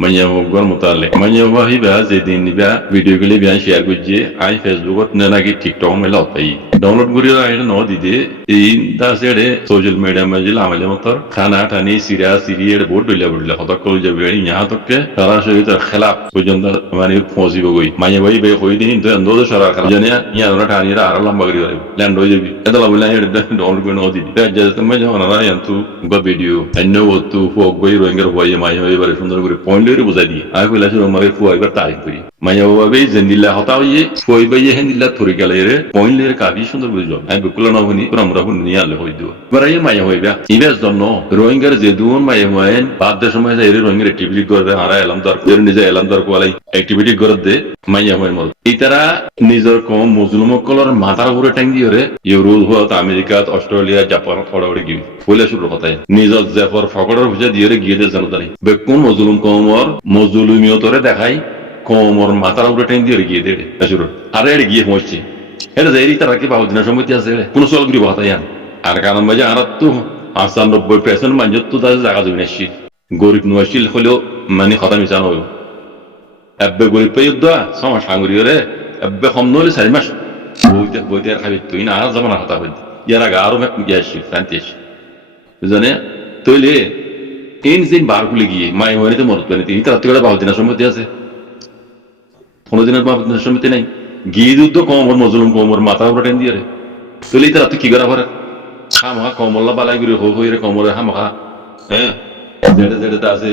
মাইয়া হগর মোতালে মাইয়া হিবা যেদিন নিবা ভিডিও গুলি বিয়ান শেয়ার করছে আই ফেসবুকত নে নাকি টিকটক মেলা পাই ডাউনলোড করিও আইলে ন দিদে এই দাসেড়ে সোশ্যাল মিডিয়া মাজিল আমালে মতর খানা টানি সিরা সিরিয়ের বোর্ড বইলা হতা কল যাবে ইয়া তককে তারা সহিত খেলাপ পর্যন্ত মানে পৌঁছিব গই মাইয়া ভাই বে কই দিন তো আন্দোল সারা খেলা জানি ইয়া ওরা টানিরা আর লম্বা করি ল্যান্ড হয়ে যাবি এটা বলে ডাউনলোড করে ন দিদি জাস্ট মাইয়া ওরা ইয়ান্তু গো ভিডিও আইনো তো ফোক বই রোঙ্গের হয়ে মাইয়া হয়ে বারে সুন্দর করে পয়েন্ট লইরে বুঝাই দি আই কইলা শুরু মাগে ফুয়া এবার তারিফ করি মাইয়া ভাবে জেন্দিল্লা হতা হইয়ে ফুই বাইয়ে হেন্দিল্লা থরি গেলে রে পয়েন্ট লইরে কাবি সুন্দর বুঝলো আমি বুকুলা না হনি আমরা হুন নিয়ে আলে হই দিও এবার এই মাইয়া হইবা ইবেস জন্য রোহিঙ্গার যে দুন মাইয়া হয়েন বাদ দে সময় যাই রোহিঙ্গার অ্যাক্টিভিটি করে হারা এলাম দর নিজে এলাম দর কোয়ালাই অ্যাক্টিভিটি করে দে মাইয়া হয় মল এই তারা নিজের কম মুসলিম কলর মাথার উপরে ট্যাং দিয়ে রে ইউরোপ হত আমেরিকাত অস্ট্রেলিয়া জাপান ফড়াফড়ি গিয়ে ফুলে শুরু কথায় নিজের জেফর ফকড়ের বুঝে দিয়ে গিয়ে দে জানো তারি বেকুন মজলুম কমর মজলুমিয়তরে দেখাই কমর মাথার উপরে ট্যাং দিয়ে গিয়ে দে শুরু আর এর গিয়ে পৌঁছছে এটা যাই তারা কি বাহুদিনের সম্মতি আছে কোনো চল করি কথাই আর কারণ মাঝে আর তো ৯৫% মানুষ তো তাদের জায়গা জমি আসছি গরিব নয় হলেও মানে কথা মিশানো হইব এব্বে গরিব পেয়ে দেওয়া ছমাস সাংগরিও রে এব্বে কম নহলে ৪ মাস বইতে আর খাবি তুই না আর যাবো না কথা হইতে ইয়ার আগে আরো ইয়ে আসছি শান্তি আসছি বুঝলে তৈলে তিন দিন বার খুলে গিয়ে মাই হয়নি মরত পানি তিনি তার থেকে বাহুদিনের সম্মতি আছে কোনোদিনের বাহুদিনের সম্মতি নাই গিয়ে যুদ্ধ কমর মজলুম কমর মাথা উপরে টেন দিয়ে রে তৈলে তারা তুই কি করা পারে হামা কমল্লা বালাই করে হয়ে কমরে হামা হ্যাঁ যেটা যেটা আছে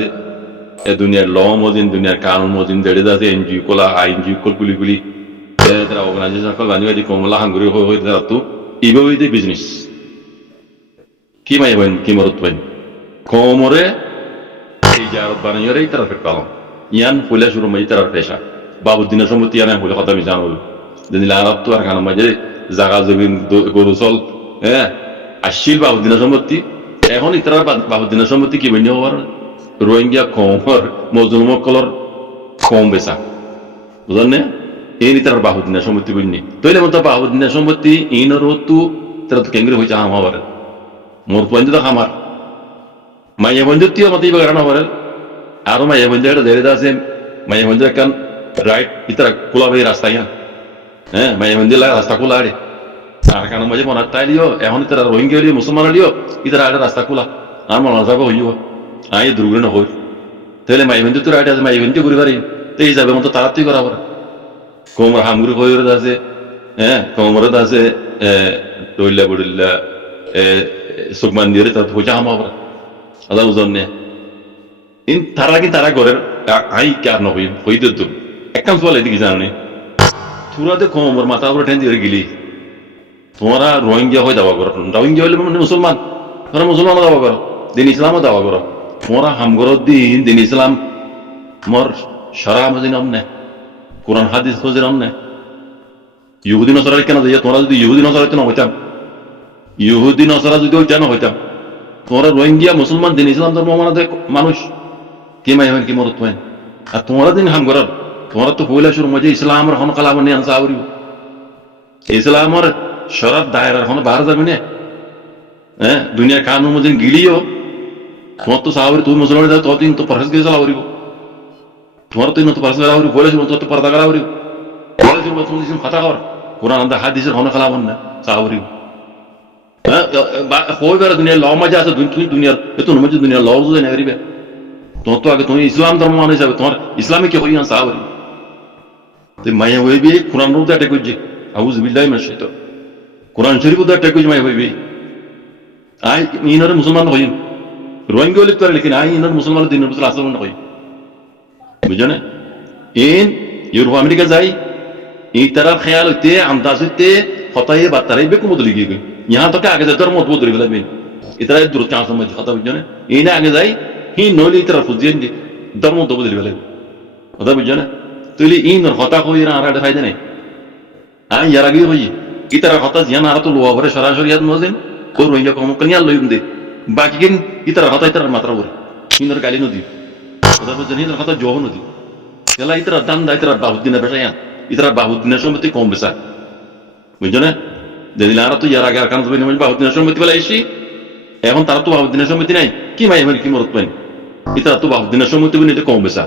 এ দুনিয়ার ল মজিন দুনিয়ার কানুন মজিন যেটা আছে এনজিও কলা আইনজিও কল গুলি তারা অর্গানাইজেশন কল বানিয়ে কমলা হাঙ্গুরি হয়ে তারা তো ইবে বিজনেস কি মাই হইন কি মরত হইন কমরে এই জারত বানিয়ে রে তারা ফের কালাম ইয়ান ফুলে শুরু মাই তারা পেশা বাবুদ্দিনের সম্মতি ইয়ান ফুলে কথা আমি জানো যদি লাভ তো আর কানুন মাঝে জাগা জমিন গরু চল হ্যাঁ আসছিল বাবুদ্দিনের সম্মতি এখন ইতারা বাবুদ্দিনের সম্মতি কি বন্য হওয়ার রোহিঙ্গা কমর মজলুম কলর কম বেচা বুঝলেন না এই তার বাহুদিনের সম্মতি বন্যি তৈলে মতো বাহুদিনের সম্মতি ইনরও তো তারা তো কেন্দ্রে হয়েছে আম হবার মোর পয়েন্ট তো খামার মাইয়া বন্ধু তুই আমাদের বাগানো হবার আরো মাইয়া বন্ধু একটা দেড়ে আছে মাইয়া বন্ধু একখান রাইট ইতারা খোলা ভাই রাস্তা হ্যাঁ মাইয়া বন্ধু রাস্তা খোলা আরে আর কারণ মাঝে মনে তাইলিও এখন তারা রোহিঙ্গা হলিও মুসলমান হলিও ইতারা একটা রাস্তা খোলা আর মনে যাবো হইব আই দুর্ঘটনা না হই তাহলে মাইভেন্দ্র তো রাইট আছে মাইভেন্দ্র করি পারি তো এই যাবে মতো তাড়াতাড়ি করা পারে কোমর হামগুড়ি হয়ে আছে হ্যাঁ কোমরত আছে টইলা বড়িল্লা সুকমান দিয়ে তার হইতে হামা পারে আদা ওজন নে ইন তারা কি তারা করে আই কার না হইতে তো একদম চলে এদিকে জানি থুরাতে কোমর মাথা উপরে টেন দিয়ে গেলি তোমরা রোহিঙ্গা হয়ে দাবা করো রোহিঙ্গা হইলে মানে মুসলমান তোমরা মুসলমানও দাবা করো দিন ইসলামও দাবা করো তোমরা হামগরত দিন ইসলাম মোর সারা মজিন আমনে কোরআন হাদিস খোঁজের আমনে ইহুদি নসরা কেন যাই তোমরা যদি ইহুদি নসরা না হইতাম ইহুদি নসরা যদি ওইটা না হইতাম তোমরা রোহিঙ্গা মুসলমান দিন ইসলাম ধর্ম মানাতে মানুষ কি মাই কি মরত হয় আর তোমরা দিন হামগরত তোমরা তো হইলা শুরু মজে ইসলামের হন কালাম নিয়ে আনসা আবরিব ইসলামের শরাব দায়রার হন বাহার যাবি না হ্যাঁ দুনিয়ার কানুন মজিন গিলিও তোমার তো সাহাবরি তুমি মুসলমান যাও তো দিন তো পরহেজ গিয়ে চালাবরিব তোমার তো তো পরহেজ করাবরি বলে শুনো তো পর্দা করাবরিব বলে শুনো তুমি দিন কথা কর কোরআন আন্দা হাদিসের হন কালাম না চালাবরিব হ্যাঁ হইবার দুনিয়ার ল মাঝে আছে তুমি দুনিয়ার এত নমাজ দুনিয়ার ল বুঝে না করিবে তোমার তো আগে তুমি ইসলাম ধর্ম মানে যাবে তোমার ইসলামে কি হইয়া চালাবরি তো মাইয়া হইবি কোরআন রোদ অ্যাটাক করছে আউযু বিল্লাহি মিনাশ শাইতান কোরআন শরীফ রোদ অ্যাটাক করছে মাইয়া হইবি আই ইনারে মুসলমান হইন রোহিঙ্গা লিপ্ত লেকিন আই ইনার মুসলমান দিনের ভিতরে আসল না হই বুঝছো না ইন ইউরোপ আমেরিকা যাই এই তারা খেয়াল হইতে আন্দাজ হইতে হতাই বার্তারাই বেকু মতো লিখে গই यहाँ तक आगे जाते मत बोल रही है इतना दूर चांस समझ खाता बुझो ना इन्हें आगे जाई ही नोली तरह फुजियन दी दर्मो तो बोल रही है होता बुझो ना तो ये इन और होता को ये ना आरा दिखाई देने हाँ यार आगे होई इतना होता जिया ना तो लोहा भरे शराशर याद मौजूद और रोहिंग्या को हम कन्या लोग दे बाकी किन इतना होता इतना मात्रा बोल इन और गाली नदी होता बुझो नहीं इतना होता जो हो नदी चला इतना दंडा इतना बाहुद्दीन बेचा यार इतना बाहुद्दीन सम्मति कौन बेचा बुझो ना যেদিন আর তো ইয়ার আগে আর কান বাহুদ্দিনের সম্মতি বলে এসি এখন তারা তো বাহুদ্দিনের সম্মতি নাই কি মাই আমার কি মরত পাইনি এটা তো বাপ দিনের সময় তুমি এটা কম বেসা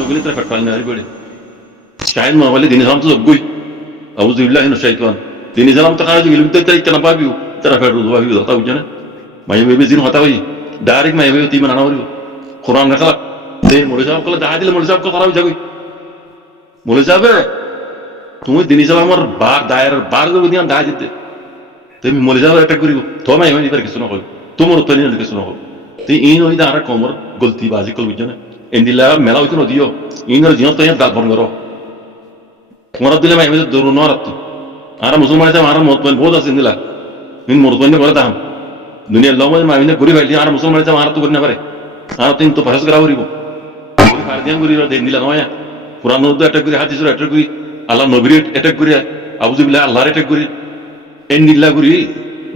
নগলি তারা ফেট পালি না করে শাহিদ মহাবালি দিনে সালাম তো যোগ্যই আউযুবিল্লাহি মিনাশ শাইতান দিনে সালাম তো খারাজ গিলু তো তাই কেন পাবিও তারা ফেট রুজু পাবিও কথা বুঝছ না মাই বেবি জিন হতা হই ডাইরেক্ট মাই বেবি তিমান আনা পারিব কোরআন রাখলা তে মরে যাব কলে দেখা দিলে মরে যাব কল খারাপ যাবে মরে যাবে তুমি দিনে সালামর বার দায়ের বার করে দিয়ান দেখা দিতে তুমি মরে যাও একটা করিব তো মাই বেবি তার কিছু না কই তোমার তো নিয়ে কিছু না কই তুই ইন হই দাঁড়া কমর গলতি বাজি কল বুঝছ না এন্দিলা মেলা হইতো নদিও ইনর জিন তো গাল বন্ধ করো তোমার দিলে মাই বেবি দরু নরাত আর মুসলমান আছে আর মত বহুত আছে ইন্দিলা ইন মরতন করে দাম দুনিয়ার লমে মাইনে ঘুরি ফাইলি আর মুসলমান আছে আর তো করে না পারে আর তিন তো ফারস করা করিব ঘুরি ফারদিয়ান ঘুরি দেন দিলা নয় কুরআন মধ্যে অ্যাটাক করি হাদিসের অ্যাটাক করি আল্লাহ নবীর অ্যাটাক করি আউযুবিল্লাহ আল্লাহর অ্যাটাক করি এন্দিলা ঘুরি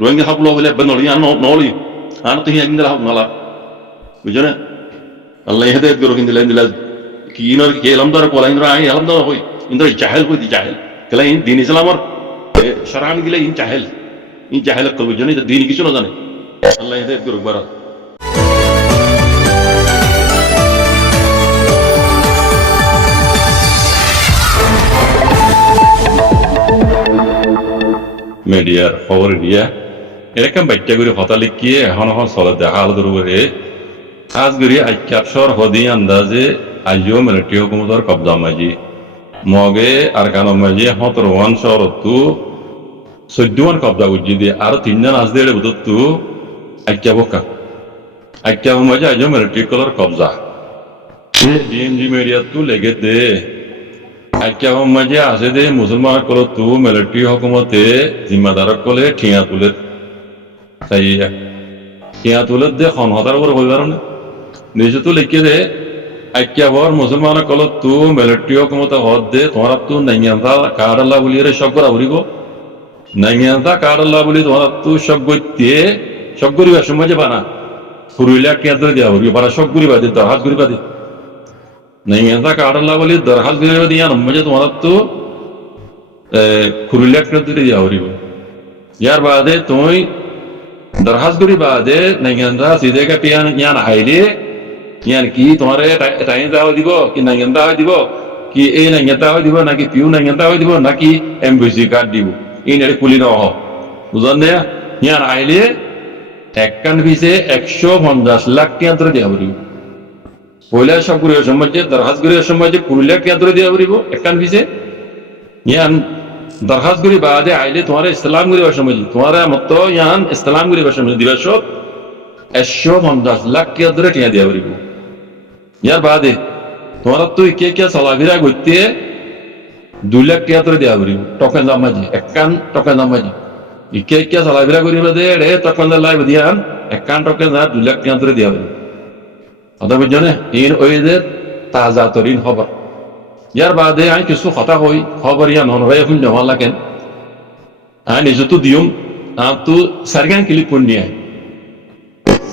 রোহিঙ্গা হাবলো বলে বনলি আর নলি আর তো হিয়া ইন্দিলা হাব নালা বুঝছো না আল্লাহ হেদায়েত করো ইন্দিলা ইন্দিলা কি ইনর কি এলামদার কোলা ইনর আই এলামদার হই ইনর জাহেল কই দি জাহেল কলা ইন দিন ইসলামর শরআন গিলা ইন জাহেল কল বুঝছো না দিন কিছু না জানে আল্লাহ হেদায়েত করুক বারা মিডিয়ার খবর দিয়া এরকম বাচ্চা করে কথা লিখিয়ে এখন চলে দেখা আলাদা করে আজ করি আইক্যাপসর হদি আন্দাজে আজিও মিলিটারি হুকুমতর কবজা মাঝি মগে আর কান মাঝি হতর ওয়ান শহরতু 14 কবজা উজ্জি দিয়ে আর 3 জন আজ দিয়ে বুঝতো আইক্যাব মাঝে আজিও মিলিটারি কলর কবজা ডিএমজি মিডিয়া তু লেগে দে আইক্যাব মাঝে আছে দে মুসলমান কল তু মিলিটারি হুকুমতে জিম্মাদার কলে ঠিয়া তুলে তাই ঠিয়া তুলে দে খন হতার উপর হইবার না নিজে তো লিখে দে আইক্যাবর মুসলমান কল তু মিলিটারি হুকুমতে হদ দে তোমার তু নাইয়ান্দা কাড়াল্লা বলি রে সব করা উড়িব নাইয়ান্দা কাড়াল্লা বলি তোমার তু সব গইতে সব গরিবার সময় যে বানা ফুরুইলা কেন্দ্র দেওয়া উড়িব বানা সব গরিবা দে দরহাজ গরিবা দে নাইয়ান্দা কাড়াল্লা বলি দরহাজ গরিবা দিয়া মজে তোমার তু ফুরুইলা কেন্দ্র দেওয়া উড়িব ইয়ার বাদে তুই দরহাজ করি বাদে নাইয়ান্দা সিধে কা পিয়ান ইয়ান আইলে ইয়ান কি তোমারে টাইম দেওয়া দিব কি নাইয়ান্দা দিব কি এই নাইয়ান্দা দিব নাকি পিউ নাইয়ান্দা দিব নাকি এমবিসি কার্ড দিব এই নেড়ে কুলি নহ বুঝলেন ইয়ান আইলে একখান ভিসে 150 লাখ কেন্দ্র দেওয়া পড়িব পয়লা সব করে সমাজে দরখাস্ত করে সমাজে 20 লাখ কেন্দ্র দেওয়া পড়িব একখান ভিসে ইয়ান দরখাস্ত করি বাদে আইলে তোমার ইসলাম করিবার সময় তোমার মত ইয়ান ইসলাম করিবার সময় দিবস 150 লাখ কেন্দ্র টিয়া দেওয়া পড়িব ইয়ার বাদে তোমার তুই কে চলাফেরা করতে 2 লাখ কেন্দ্র দেওয়া পড়িব টকেন জমাজি একখান টকেন জমাজি কে চলাফেরা করিব দে রে টকেন লাইব দিয়ান একখান টকেন 2 লাখ কেন্দ্র দেওয়া পড়িব কথা বুঝছো ইন ওই যে তাজা তরিন খবর ইয়ার বাদে আমি কিছু কথা কই খবর ইয়া নন ভাই এখন জমা লাগেন আমি নিজে তো দিম তো সারগান ক্লিপ পুণ্য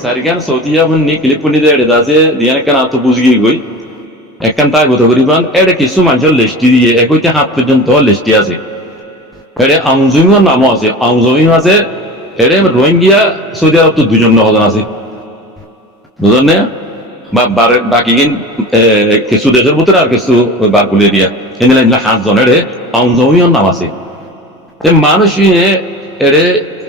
সারগান সৌতিয়া পুণ্য ক্লিপ পুণ্য দেয় দাসে দিয়ে কেন তো বুঝগি গই একখান তাই বোধ করিবান এটা কিছু মানুষের লিস্টি দিয়ে একইটা হাত পর্যন্ত লিস্টি আছে এটা আমজমির নামও আছে আমজমিও আছে এটা রোহিঙ্গিয়া সৌদি আরব তো 2 জন নহজন আছে বুঝলেন না বা বাকি কিছু দেশের ভিতরে আর কিছু বার খুলে দিয়া এনে 7 জনের আমজমির নাম আছে মানুষ এরে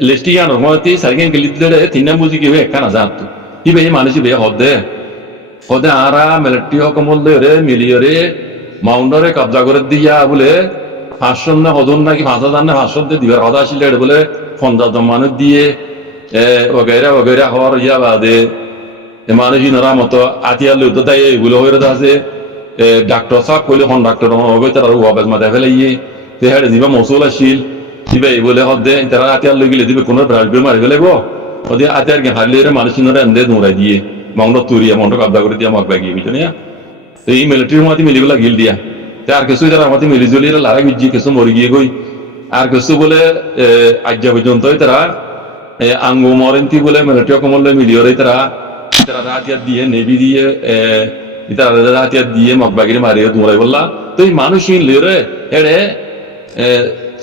লিস্টিয়ান রহমতি সারিগান গেলি দিলে 3 নাম বুঝি কি একখান আছে হাত কি ভাই মানুষ বে হদে আরা মিলিটারি হুকুমত রে মিলিয়রে মাউন্ডরে কবজা করে দিয়া বলে 500 না হদন নাকি 5000 না 500 দিবার কথা ছিল বলে 50 মানুষ দিয়ে वगैरह হওয়ার ইয়া বাদে মানুষ ইনারা মতো আতিয়ার লুত তাই এগুলো হয়ে আছে ডাক্তার সাহেব কইলে হন ডাক্তার হবে তারা ওয়াবেজ মাথা ফেলে তে হেড়ে দিবা মৌসুল আসিল দিবা এই বলে হদে তারা আতিয়ার লই গেলে দিবে কোনো ব্রাশ বে মারি ফেলেব ওদি আতিয়ার গে হারলে মানুষ ইনারা এন্দে দৌড়াই দিয়ে মাউন্ড তুরিয়া মাউন্ড কবজা করে দিয়া মাক বাগিয়ে বুঝছো না তো এই মিলিটারির মধ্যে মিলিগুলা গিল দিয়া তে আর কিছু তারা মধ্যে মিলি জলি লারা গুজি কিছু মরি গিয়ে গই আর কিছু বলে আজ্ঞা পর্যন্ত তারা আঙ্গু মরেন্তি বলে মিলিটারি কমলে মিলিয়রে তারা রাতিয়ার দিয়ে নেভি দিয়ে রাতিয়ার দিয়ে মগবাগিরে মারিয়ে দৌড়াই বললা তো এই মানুষ লিওরে এড়ে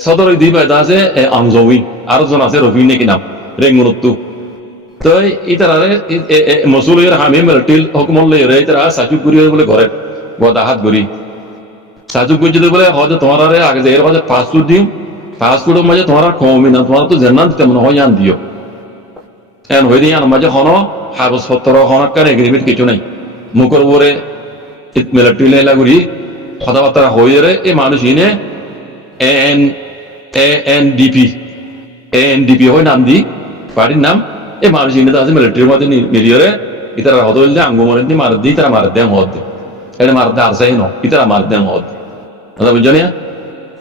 সদর দিবা আছে আমজমি আরো জন আছে রফি নাকি নাম রেঙ্গুনত্তু তো ইতারে মসুলের হামি মিলিটারি হুকুমত লইরে ইতারা সাজুক করি বলে ঘরে বদাহাত করি সাজুক করি যদি বলে হয়তো তোমার আগে যে এর মাঝে পাসপোর্ট দিম পাসপোর্টের মাঝে তোমার কমই না তোমার তো জেনান তেমন হয় আন দিও এন হয়ে দিয়ে মাঝে হন কাগজপত্র হনকার এগ্রিমেন্ট কিছু নাই মুখর উপরে মিলিটারি লাইলা করি কথাবার্তা হয়ে এই মানুষ ইনে এএনডিপি হয় নাম দি পার্টির নাম এই মানুষ ইনে আছে মিলিটারির মধ্যে মিলিয়ে ইতারা হতো বলতে আঙ্গুমরে দিয়ে মার দিই তারা মার দেয় মদ এটা মার দেয় আর চাই ন ইতারা মার দেয় মদ কথা বুঝছো না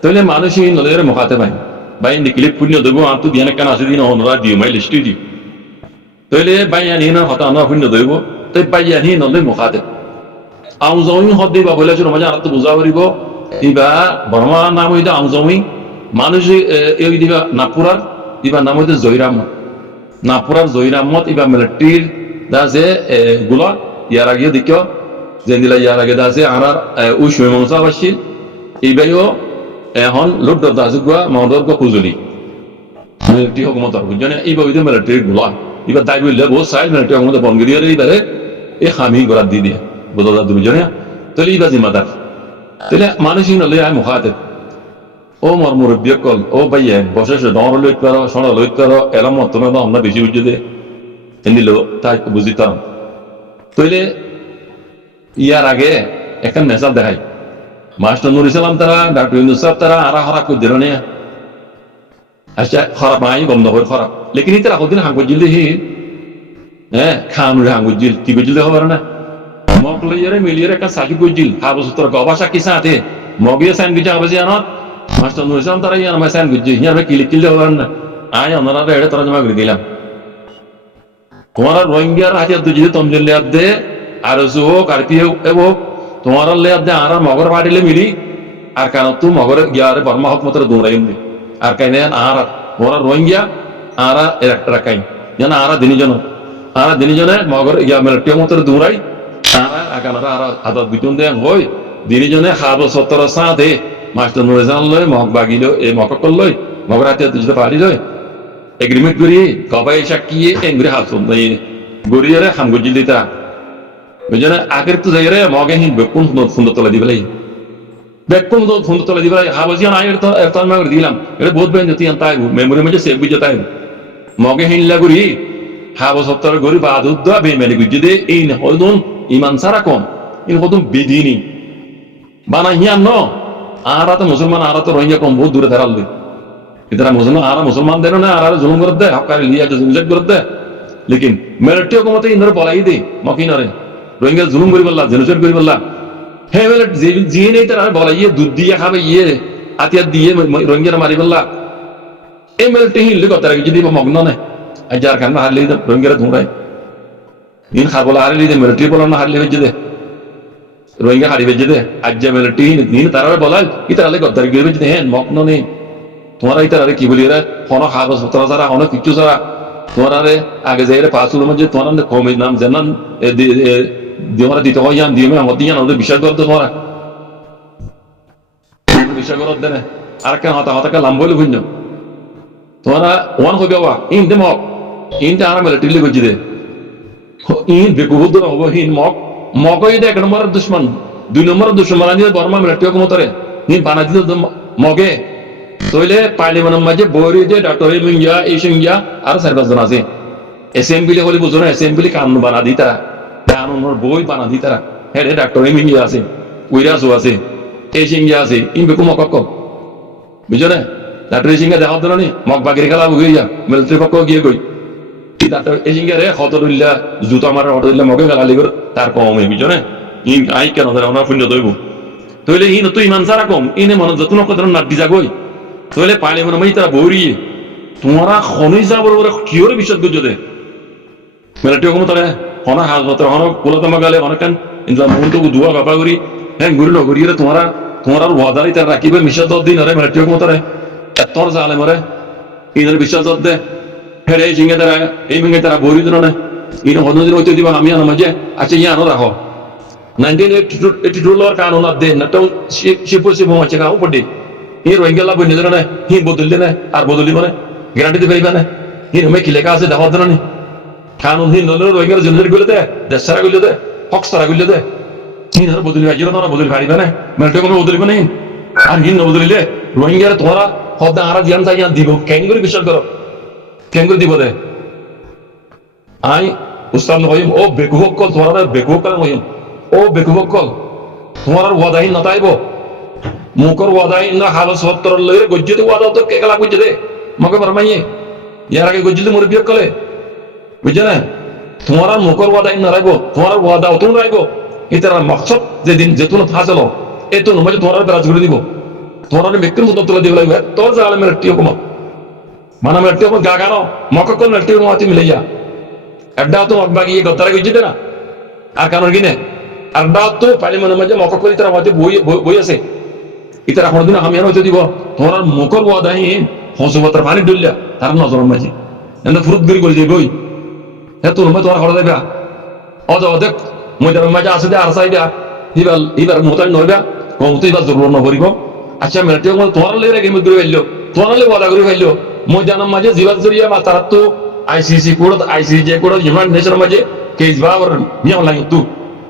তাহলে মানুষই নদীর মুখাতে পাই বাই নিকলি পুণ্য দেবো আর তো দিয়ে কেন আসে দিন অনরা দিও মাই লিস্টি দিও তাহলে বাই আনি না হতা আনা পুণ্য দেব তাই বাই আনি নদী মুখাতে আউজমি হদ দিবা বলে ছিল মজা আর তো বুঝা পারিব ইবা বর্মা নাম হইতে আউজমি মানুষ এই দিবা নাপুরার ইবা নাম হইতে জহিরামত নাপুরার জহিরামত ইবা মিলিটারির দাসে গুলা ইয়ার আগে দেখিও যে দিলা ইয়ার আগে দাসে আর ওই সময় আসছিল এইবাইও এখন লোক দাসে গুয়া মহদর গো খুঁজলি মিলিটারি হুকুমত বুঝছেন এইবার হইতে মিলিটারির গুলা এবার দায় বললে বহু সাইড মিলিটারি হুকুমত বনগিরি এইবারে এই হামি গড়া দিয়ে দিয়ে বোঝা বুঝছেন তাহলে এইবার জিম্মাদার তাহলে মানুষই নলে আয় মুখাতে ও মর মুরব্বী কল ও ভাইয়া বসে ডর লইতে পারো সোনা লইতে পারো এরম মত না আমরা বেশি বুঝে দে নিল তাই বুঝিতাম তাইলে ইয়ার আগে একটা মেসাল দেখাই মাস্টার নুর ইসলাম তারা ডাক্তার ইউনুস সাহেব তারা আরা হরা করে দিল না আচ্ছা খারাপ নাই বন্ধ করে খারাপ লেকিন তারা কদিন হাঙ্গুর জিল হি হ্যাঁ খানুরে হাঙ্গুর জিল কি বুঝলে হবে না মগ লইয়ারে মিলিয়ে একটা সাকি বুঝিল হাবস তোর গবাসা কি সাথে মগিয়ে সাইন গিয়ে আবাজি আনত মাস্টার নুর ইসলাম তারা ইয়ার মাসান গুজি ইয়ার কিলি কিলে হবে না আয় ওনারা এটা তোরা জমা করে দিলাম তোমার রোহিঙ্গার হাতিয়ার দুজি তমজুল লেয়ার দে আর হোক আর পি হোক তোমার লেয়ার দে আর মগর পাটিলে মিলি আর কেন তু মগর গিয়ারে বর্মা হক মতো দৌড়াই আর কাইনে আর তোমার রোহিঙ্গা আর রাখাই যেন আর দিনিজনে মগর গিয়া মিলিটারি মতো দৌড়াই আর কানারা আর হাতত বিটুন দেন হই দিনিজনে হাবো সত্তর সাথে মাস্টার নুর ইসলাম লই মগ বাগিল এই মকল লই মগর হাতিয়ার দুজিতে পারি লই এগ্রিমেন্ট করি কবাই সাকিয়ে এঙ্গুরি হাত গড়িয়ারে হামগুজি দিতা বুঝলেন আগের তো যাই রে মগে হিন বেকুন সুন্দর তোলা দিবে বেকুন সুন্দর তোলা দিবে হাবজি না এর তো আমি দিলাম এটা বহুত বেন যদি তাই মেমোরি মধ্যে সেভ বুঝে তাই মগে হিনলা করি হাব সপ্তাহ গরি বাদ উদ্দা বেমেলি গুজি দে এই হদুন ইমান সারা কম ইন হদুন বেদিনি বানা হিয়ান ন আর তো মুসলমান আর তো রোহিঙ্গা কম বহুত দূরে ধারাল দিই इतना मुसलमान देना ना आरा जुलूम कर दे हकारी लिया जो जुलूम कर दे लेकिन मिलिट्री को मत इंदर बोला ही दे मकीन रे रोहिंग्या जुलूम करी बल्ला जेनोसाइड करी बल्ला हे वेले जी नहीं तेरा बोला ये दूध दिया खाबे ये आतिया दिए रोहिंग्या मारी बल्ला ए मिलिट्री ही लिखो तेरा जदी मगनो ने हजार खान हार ली रोहिंग्या ढूंढाई इन खा बोला हार ली दे मिलिट्री बोला ना हार ली भेज दे रोहिंग्या हारी भेज दे आज मिलिट्री इन तारा बोला इतना ले गद्दारी कर भेज दे हैं मगनो ने তোমার ইতারে কি বলি রে কোনো কাগজ পত্র ছাড়া কোনো কিছু ছাড়া তোমার আগে যাই রে পাঁচুর মধ্যে তোমার কমে নাম জানান দিমারা দিতে হয় ইয়ান দিয়ে আমার দিয়ে আমাদের বিশ্বাস করতে তোমার বিশ্বাস করত দেনে আর কেন হতা হতাকে লাম বলে ভিন্ন তোমার ওয়ান হইবে ওয়া ইন দে মক ইন তে আর মিলিটারি গজি দে ইন বেকুবুদ হবো হিন মকই দে এক নম্বর দুশমন দুই নম্বর দুশমন আনি বর্মা মিলিটারি কম তরে হিন বানা দিতে মগে তোইলে পার্লিমেন্টের মাঝে বইরে যে ডক্টর ইমিয়া ইসিঙ্গিয়া আর সার্ভিসজন আছে অ্যাসেম্বলি হলে বুঝো না অ্যাসেম্বলি কানুন বানা দি তারা কানুনের বই বানা দি তারা হেড ডক্টর ইমিয়া আছে উইরাসও আছে ইসিঙ্গিয়া আছে ইন বেকু মকক বুঝো না ডক্টর ইসিঙ্গিয়া দেখা দিল নি মক বাগির খেলা বুঝে যা মিলিটারি পক্ষ গিয়ে কই কি ডক্টর ইসিঙ্গিয়া রে হতরুল্লাহ জুতা মারার হতরুল্লাহ মকে খেলা লিগর তার কম বুঝো না ইন আই কেন ধরে ওনা পুণ্য দইব তোইলে ইন তো ইমান সারা কম ইনে মন যতন কতন নাড্ডি যাগই তোলে পার্লিমেন্টের মধ্যে তারা বৌরিয়ে তোমরা খনিজ বরাবর কিওরে বিশ্বাস করছো দে মিলিটারি হুকুমত তারা হনা হাজত হনা কোলাতমা গালে অনেকখান ইনলা মনটো দুয়া বাবা করি হ্যাঁ গুরি নগরিয়ে তোমার ওয়াদারি তারা রাখিবে মিশাত দিন আরে মিলিটারি হুকুমত তারা এতর জালে মরে ইনের বিশ্বাস দে হেরে জিঙ্গে তারা এই মিঙ্গে তারা বৌরি দিন না ইন হনদিন হইতে দিবা আমি আনা মাঝে আচ্ছা ইয়া আনো রাখো 1982 লর কানুন দে নাটাও শিপসি ভমাচে কাউ পড়ে ये रोहिंग्या ला बोलने देना ही बदल देना और बदली माने गारंटी दे भाई बने ये हमें किले का से दावा देना नहीं কানুন হিন্দুদের রোহিঙ্গার জেনারেট গুলো দে দেশ সারা গুলো দে হক সারা গুলো দে হিন আর বদলি ভাই তোরা বদলি পারিবে না মেলটে কোনো বদলিব না আর হিন বদলিলে রোহিঙ্গার তোরা হদ আরা জিয়ান চাই দিব ক্যাঙ্গুরি বিশ্বাস করো ক্যাঙ্গুরি দিব দে আই উস্তাদ নহিম ও বেকুহক কল তোরা বেকুহক কল নহিম ও বেকুহক কল তোমার ওয়াদাহীন নতাইব মুখর ওয়াদাহীন না হাল সত্তর লইরে গজ্জতে ওয়াদা তো কেকলা গজ্জতে মকে ফরমাইয়ে ইয়ার আগে গজ্জতে মুরব্বি কলে বুঝছে না তোমার মুখর ওয়াদাহীন না রাখবো তোমার ওয়াদা অতুন রাখবো এটার মকসদ যেদিন যেতুন ফাজল এতো নমাজে তোমার বেরাজ করে দিব তোমার ব্যক্তির মতো তুলে দিব লাগবে তোর জালে মেরে টিও কম মানে মেরে টিও গা গানো মকে কোন মেরে টিও মাতি মিলে যা আড্ডা তো বাকি গদ্দারা গজ্জতে না আর কারণ কি না আড্ডা তো পাইলে মনে মাঝে মকে করে তারা মাঝে বই আছে ইতারা কোনদিন আমি আর হইতে দিব তোমার মুখর ওয়াদাহীন হসবতার পানি ডুললা তার নজর মাঝে এনে ফুরুত গরি করে যাবই এত রুমে তোমার ঘরে যাবে অদেক ময়দানের মাঝে আছে দে আর চাইবা এবার মোতাই নইবা কমতে এবার জরুর নকরিব আচ্ছা মেলটে তোমার লেগে রেখে ঘুরে ফেললো তোমার লেগে ওয়াদা করে ফেললো ময়দানের মাঝে জিবাদ জরিয়া বা তারা তো ICC court ICC court United নেশনের মাঝে কেস বা নিয়ম লাগে তো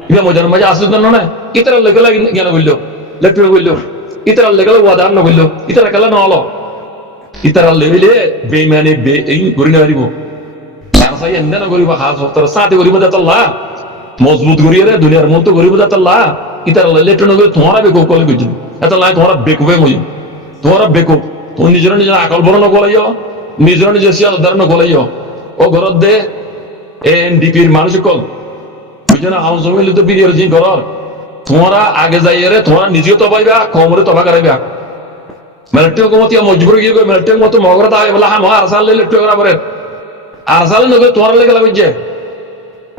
এবার ময়দানের মাঝে আসুন না ইতার লেগে লাগে জ্ঞান করলো লেফটেন্ট করলো ইতার লেগে ওয়াদা ন করলো ইতার কেলা নহলো ইতার লেগে বেইমানে এই ঘুরি না পারিব আর চাই এনে না করিব হাজ হত্তর সাথে করিব যাতল্লা মজবুত করিয়ে রে দুনিয়ার মতো করিব যাতল্লা ইতার লেফটেন্ট করে তোমারা বেকো কলে গেছিল এত লাই তোমারা বেকুবে মই তোমারা বেকো তুমি নিজের নিজের আকল বড় নগলাইও নিজের নিজের সিয়াল দার নগলাইও ও ঘরত দে এনডিপির মানুষ কল বুঝছো না হাউস জমিলে তো বিরিয়ার জি ঘর তোমরা আগে যাইয়ে তোমরা নিজেও তো পাইবা কমরে তবা করাইবা মেলটিও কমতিয়া মজবুর গিয়ে মেলটিও মতো মগরা তাই বলা হ্যাঁ মহা আরসাল লেফটেও করা পারে আরসাল নগে তোমার লেগে লাগছে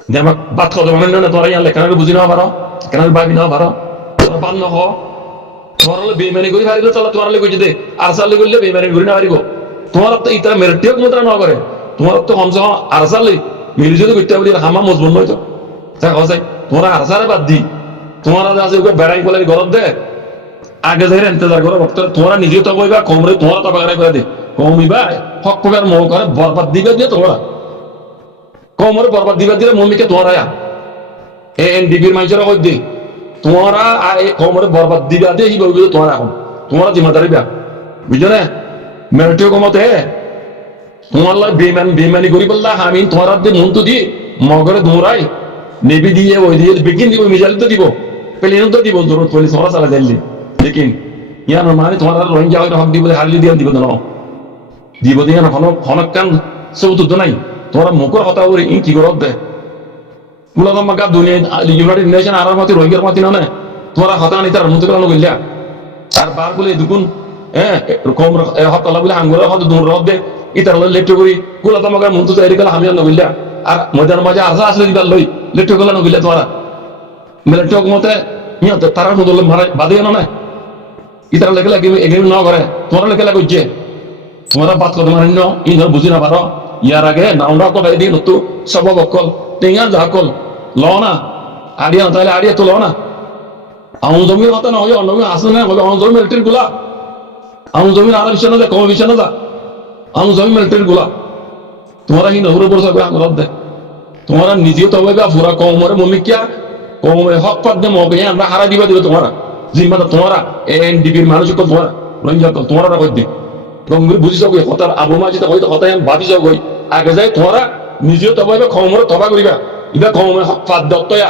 যে আমাক বাত কত মানে না তোরা ইয়ালে কেন বুঝি না পারো কেন ভাবি না পারো তোরা পান নহ তোমার বেইমানি করি হারিল চলো তোমার লেগে কইছে দে আরসাল লেগে করলে বেইমানি করি না পারিব তোমার তো ইতারা মেলটিও মতো না করে তোমার তো কমসে কম আরসাল মিলি যদি করতে বলি হামা মজবুত নয় তো তাই কথা তোমরা আরসালে বাদ দি তোমার আছে ওকে বেড়াই বলে গরব দে আগে যাই ইন্তজার করো তোমরা নিজে তো বইবা কমরে তোমার তো বাগানে করে দে কমিবা হক প্রকার মোহ করে বরবাদ দিবে দিয়ে তোমরা কমরে বরবাদ দিবে দিলে মমিকে তোমরা এনডিপির মানুষেরা কই দে তোমরা কমরে বরবাদ দিবা দিয়ে এই বলবে তোমরা এখন তোমরা জিম্মাদারি বা বুঝছো না মেলটিও কমতে তোমার লাই বেমানি করি বললা আমি তোমার দিয়ে মন্তু দি মগরে দৌড়াই নেবি দিয়ে ওই দিয়ে বেগিন দিব মিজাইল তো দিব প্লেন তো দিব জরুরত পড়লে তোমরা চালা যাইলি লেকিন ইয়ার মানে তোমার রোহিঙ্গা হক দিব হারলি দিয়ে দিব না দিব দিয়ে না হনক কান সৌত তো নাই তোমরা মুখর কথা বলে ই কি করব দে কুলাদম মাকা দুনিয়া ইউনাইটেড নেশন আর মতে রোহিঙ্গার মতে না তোমরা হতা নি তার মতে কানো গইলা আর বার বলে দুগুন কম হক আল্লাহ বলে আঙ্গুর হত দূর রব দে ইতার লেফট করি কুলাদম মাকা মন্তু তৈরি করা আমি না গইলা আর ময়দান মাঝে আসা আসলে দিবার লই লেফট কলা না গইলা তোমরা মেলটক মতে নিয়ত তারা মদল মারা বাদে না ইতার লেগে লাগে এগ্রিমেন্ট না করে তোমরা লেগে লাগছে তোমরা বাদ করতে মারেন না ইনর বুঝি না পারো ইয়ার আগে নাউন্ডা কল এদিন তো সব বকল টেঙ্গা যা কল ল না আড়িয়া তাহলে আড়িয়া তো ল না আউন জমির কথা না হয় অন্য আসলে না বলে আউন জমি মিলিটারি গুলা আউন জমির আরো বিষয় না কম বিষয় না আউন জমি মিলিটারি গুলা তোমরা কি নহর উপর সব আঙুল দে তোমরা নিজেও তো হবে পুরা কমরে মমিকিয়া কমে হক পাদ দে মগে আমরা হারা দিবা দিবে তোমরা জিম্মাদার তোমরা এনডিপির মানুষ কল তোমরা রোহিঙ্গা কল তোমরা কই দে গঙ্গুর বুঝি যাও কথার আবু মাঝি তো হয়তো কথা ভাবি যাও গই আগে যাই তোমরা নিজেও তবে কমরে তবা করিবা ইবা কমে হক পাদ দত্তয়া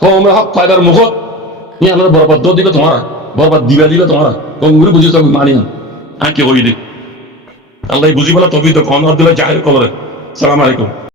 কমে হক পাইবার মুখত নি আমরা বরবাদ দিবে তোমরা বরবাদ দিবে তোমরা গঙ্গুর বুঝি যাও মানি আ কি কই দে আল্লাহ বুঝি বলা তবে তো কোন দিলে জাহির করে সালাম আলাইকুম